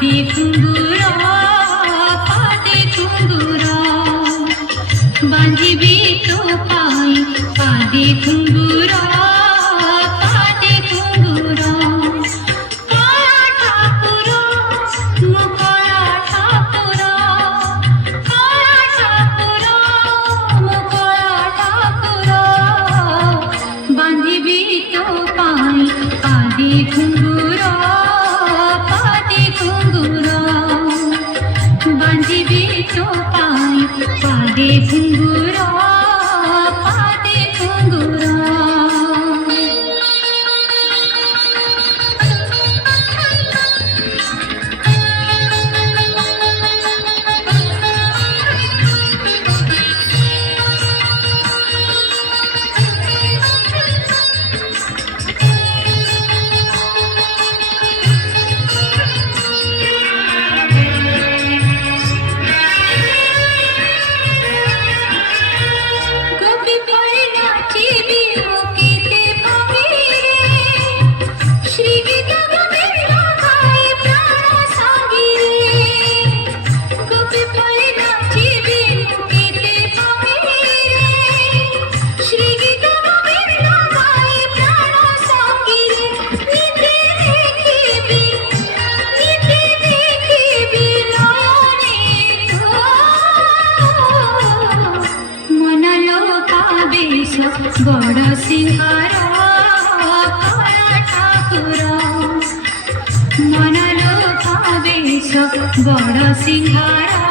पादे घुंगुरा बांधिबी तो पाई पादे घुंगुरा काला ठाकुरा मुकला ठाकुरा काला ठाकुरा मुकला ठाकुरा बांधिबी तो पाई पादे घुंगुरा बांधिबी तो पाई पादे घुंगुरा बड़ सिंहार काला ठाकुरा मनलो भावेश बड़ सिंहार